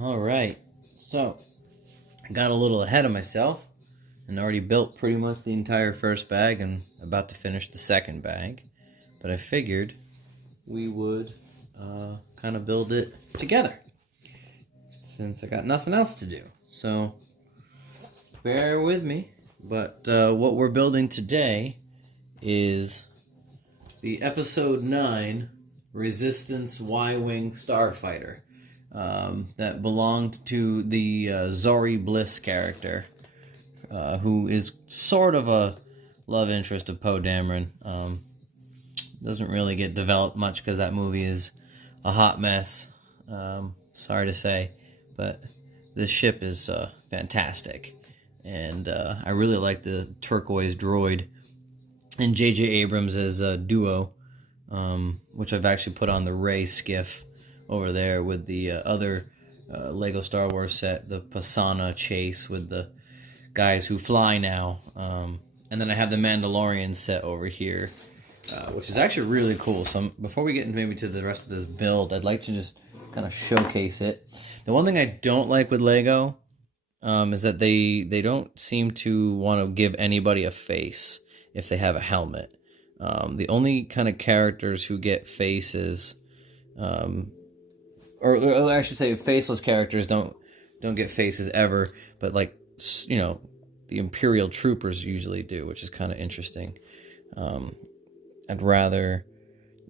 All right, so I got a little ahead of myself and already built pretty much the entire first bag and about to finish the second bag. But I figured we would kind of build it together since I got nothing else to do. So bear with me. But what we're building today is the Episode 9 Resistance Y-wing Starfighter. That belonged to the Zori Bliss character, who is sort of a love interest of Poe Dameron. Doesn't really get developed much because that movie is a hot mess. Sorry to say, but this ship is fantastic. And I really like the turquoise droid and J.J. Abrams as a duo, which I've actually put on the Rey skiff over there with the other Lego Star Wars set, the Pasana chase with the guys who fly now. And then I have the Mandalorian set over here, which is actually really cool. So before we get into maybe to the rest of this build, I'd like to just kind of showcase it. The one thing I don't like with Lego is that they don't seem to want to give anybody a face if they have a helmet. The only kind of characters who get faces... or I should say faceless characters don't get faces ever, but like, you know, the Imperial troopers usually do, which is kind of interesting. I'd rather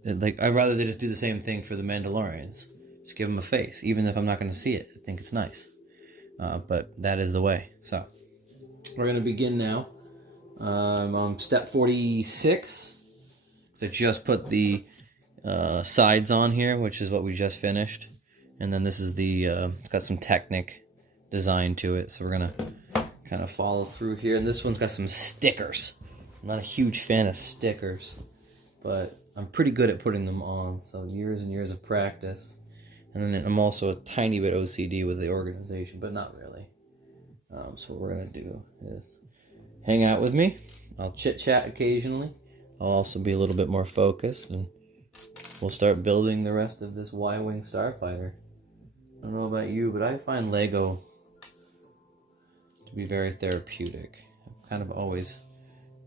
they just do the same thing for the Mandalorians. Just give them a face, even if I'm not going to see it. I think it's nice. But that is the way. So we're going to begin now. On step 46. So I just put the sides on here, which is what we just finished. And then this is the, it's got some Technic design to it, so we're going to kind of follow through here. And this one's got some stickers. I'm not a huge fan of stickers, but I'm pretty good at putting them on, so years and years of practice. And then I'm also a tiny bit OCD with the organization, but not really. So what we're going to do is hang out with me. I'll chit-chat occasionally. I'll also be a little bit more focused, and we'll start building the rest of this Y-wing Starfighter. I don't know about you, but I find Lego to be very therapeutic. I've kind of always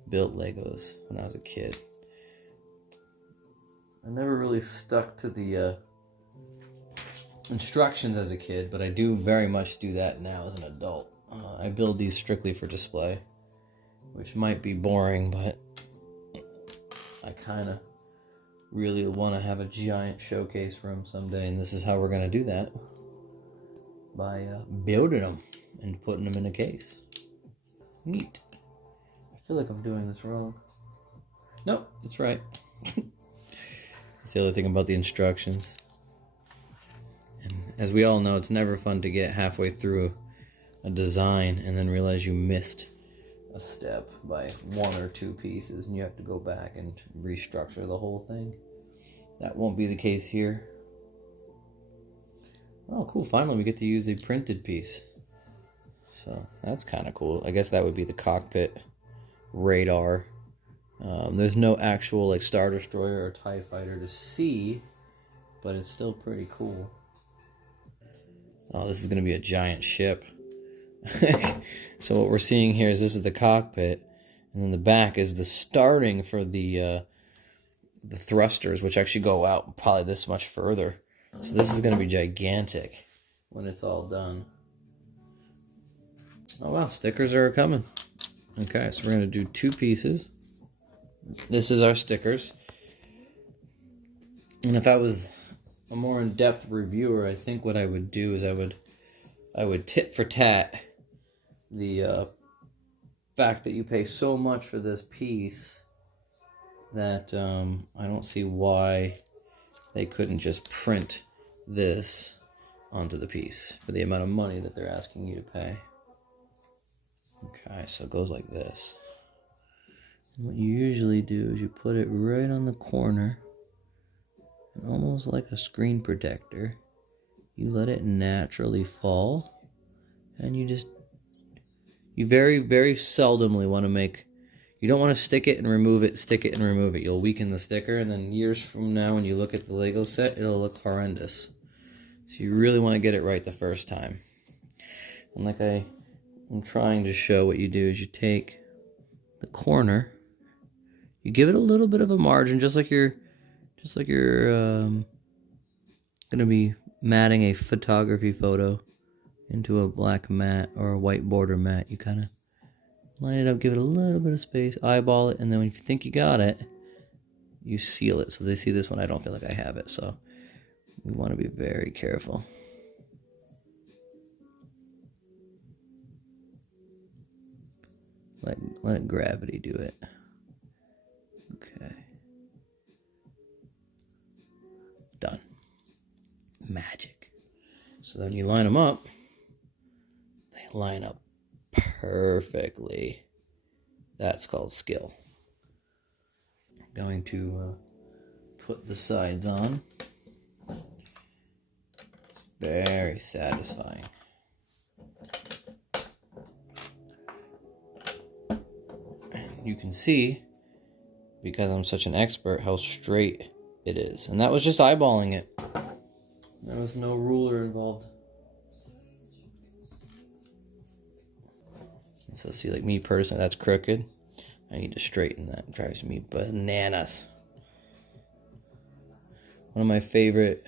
built Legos when I was a kid. I never really stuck to the instructions as a kid, but I do very much do that now as an adult. I build these strictly for display, which might be boring, but I kind of really want to have a giant showcase room someday, and this is how we're going to do that, by building them and putting them in a case. Neat. I feel like I'm doing this wrong. Nope, that's right. That's the other thing about the instructions. And as we all know, it's never fun to get halfway through a design and then realize you missed a step by one or two pieces and you have to go back and restructure the whole thing. That won't be the case here. Oh, cool. Finally, we get to use a printed piece. So that's kind of cool. I guess that would be the cockpit radar. There's no actual like Star Destroyer or TIE Fighter to see, but it's still pretty cool. Oh, this is going to be a giant ship. So what we're seeing here is this is the cockpit, and then the back is the starting for the thrusters, which actually go out probably this much further. So this is going to be gigantic when it's all done. Oh wow, stickers are coming. Okay, so we're going to do two pieces. This is our stickers. And if I was a more in-depth reviewer, I think what I would do is I would tit for tat the fact that you pay so much for this piece that I don't see why they couldn't just print this onto the piece for the amount of money that they're asking you to pay. Okay, so it goes like this. And what you usually do is you put it right on the corner, and almost like a screen protector, you let it naturally fall, and you very, very seldomly want to make, you don't want to stick it and remove it, stick it and remove it. You'll weaken the sticker, and then years from now when you look at the Lego set, it'll look horrendous. So you really want to get it right the first time. And like I'm trying to show, what you do is you take the corner, you give it a little bit of a margin, just like you're gonna be matting a photography photo into a black mat or a white border mat. You kind of line it up, give it a little bit of space, eyeball it, and then when you think you got it, you seal it. So they see this one, I don't feel like I have it, so we want to be very careful. Let gravity do it. Okay. Done. Magic. So then you line them up. They line up perfectly. That's called skill. I'm going to put the sides on. It's very satisfying. You can see, because I'm such an expert, how straight it is. And that was just eyeballing it. There was no ruler involved. And so see, like me personally, that's crooked. I need to straighten that. It drives me bananas. One of my favorite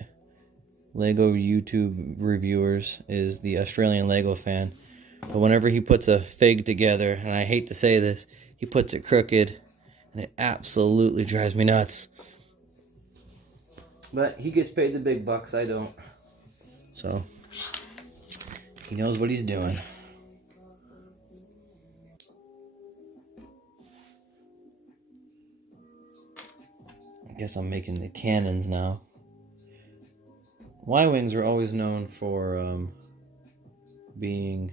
Lego YouTube reviewers is the Australian Lego fan. But whenever he puts a fig together, and I hate to say this, he puts it crooked, and it absolutely drives me nuts. But he gets paid the big bucks, I don't. So, he knows what he's doing. I guess I'm making the cannons now. Y-wings are always known for being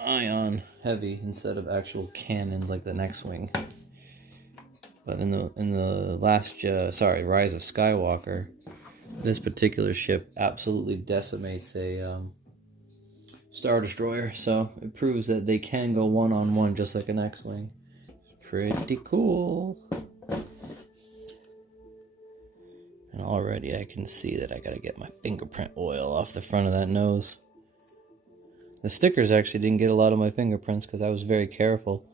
ion heavy instead of actual cannons like the next wing. But in the last Rise of Skywalker, this particular ship absolutely decimates a Star Destroyer, so it proves that they can go one-on-one just like an X-wing. Pretty cool. And already I can see that I gotta get my fingerprint oil off the front of that nose. The stickers actually didn't get a lot of my fingerprints because I was very careful,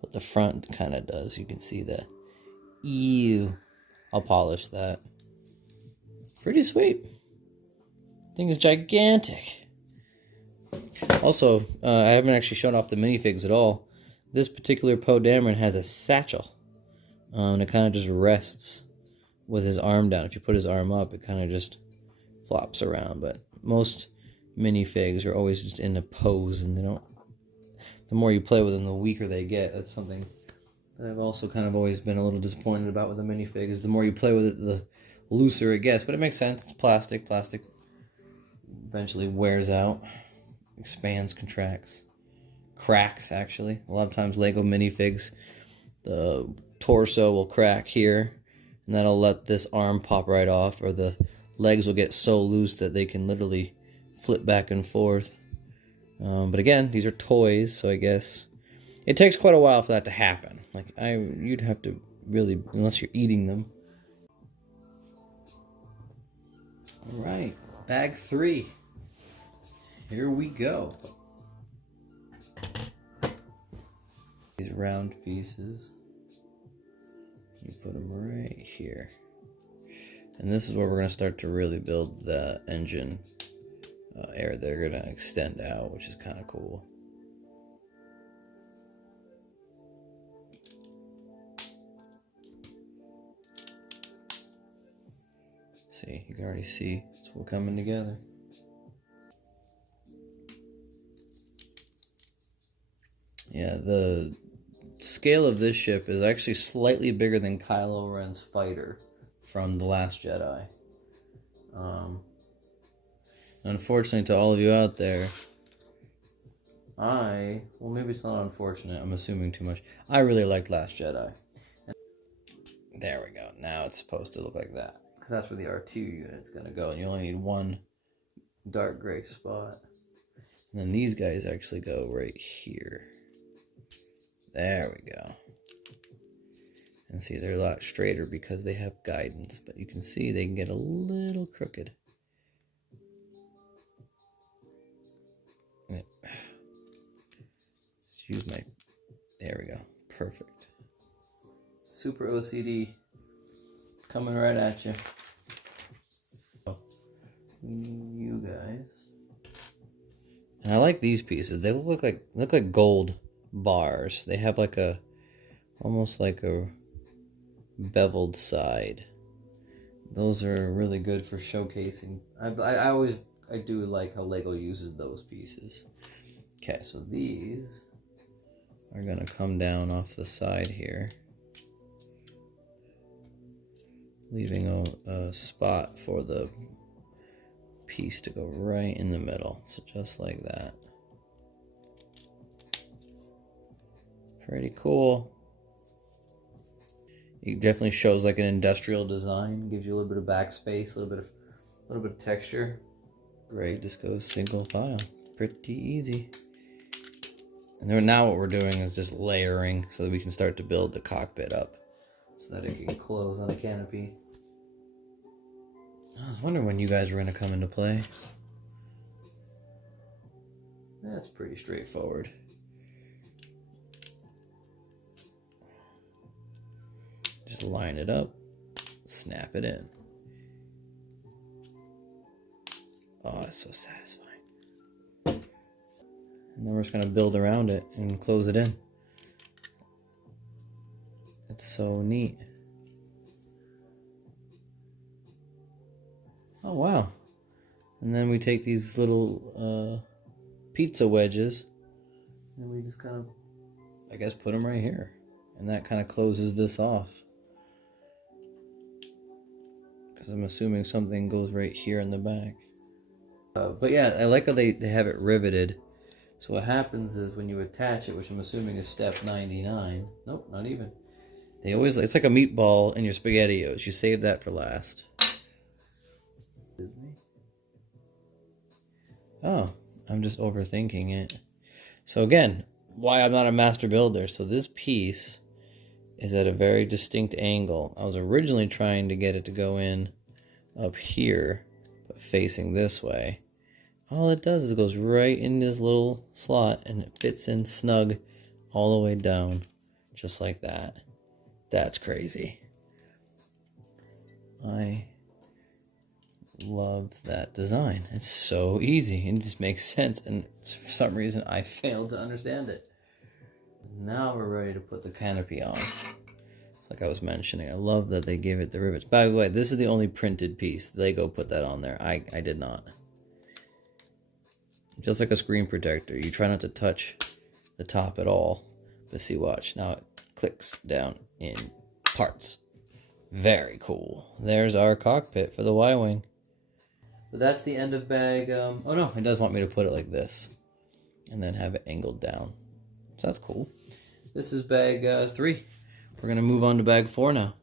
but the front kind of does. You can see the ew. I'll polish that. Pretty sweet. Thing is gigantic. Also, I haven't actually shown off the minifigs at all. This particular Poe Dameron has a satchel. And it kind of just rests with his arm down. If you put his arm up, it kind of just flops around. But most minifigs are always just in a pose, and they don't. The more you play with them, the weaker they get. That's something that I've also kind of always been a little disappointed about with the minifig, is the more you play with it, the looser it gets. But it makes sense. It's plastic. Plastic eventually wears out, expands, contracts, cracks, actually. A lot of times Lego minifigs, the torso will crack here, and that'll let this arm pop right off, or the legs will get so loose that they can literally flip back and forth. But again, these are toys, so I guess it takes quite a while for that to happen. Like, you'd have to really, unless you're eating them. All right, bag 3. Here we go. These round pieces, you put them right here. And this is where we're going to start to really build the engine air. They're going to extend out, which is kind of cool. See, you can already see it's all coming together. Yeah, the scale of this ship is actually slightly bigger than Kylo Ren's fighter from The Last Jedi. Unfortunately, to all of you out there, well, maybe it's not unfortunate, I'm assuming too much. I really liked Last Jedi. There we go. Now it's supposed to look like that, because that's where the R2 unit's going to go, and you only need one dark gray spot. And then these guys actually go right here. There we go. And see, they're a lot straighter because they have guidance, but you can see they can get a little crooked. Use my, there we go, perfect. Super OCD coming right at you. You guys. And I like these pieces. They look like gold bars. They have like a, almost like a beveled side. Those are really good for showcasing. I do like how Lego uses those pieces. Okay, so these are gonna come down off the side here, leaving a spot for the piece to go right in the middle. So just like that. Pretty cool. It definitely shows like an industrial design. Gives you a little bit of backspace, a little bit of texture. Great, just goes single file. It's pretty easy. And then now what we're doing is just layering so that we can start to build the cockpit up so that it can close on a canopy. I was wondering when you guys were going to come into play. That's pretty straightforward. Just line it up, snap it in. Oh, it's so satisfying. And then we're just going to build around it and close it in. It's so neat. Oh, wow. And then we take these little pizza wedges and we just kind of, I guess, put them right here. And that kind of closes this off. Because I'm assuming something goes right here in the back. But yeah, I like how they have it riveted. So what happens is when you attach it, which I'm assuming is step 99. Nope, not even. They always, it's like a meatball in your SpaghettiOs. You save that for last. Oh, I'm just overthinking it. So again, why I'm not a master builder. So this piece is at a very distinct angle. I was originally trying to get it to go in up here, but facing this way. All it does is it goes right in this little slot and it fits in snug all the way down, just like that. That's crazy. I love that design. It's so easy and it just makes sense, and for some reason I failed to understand it. Now we're ready to put the canopy on. It's like I was mentioning, I love that they gave it the rivets. By the way, this is the only printed piece. Lego put that on there. I did not. Just like a screen protector, you try not to touch the top at all. But see, watch, now it clicks down in parts. Very cool. There's our cockpit for the Y-wing. But that's the end of bag, oh no, it does want me to put it like this. And then have it angled down. So that's cool. This is bag 3. We're gonna move on to bag 4 now.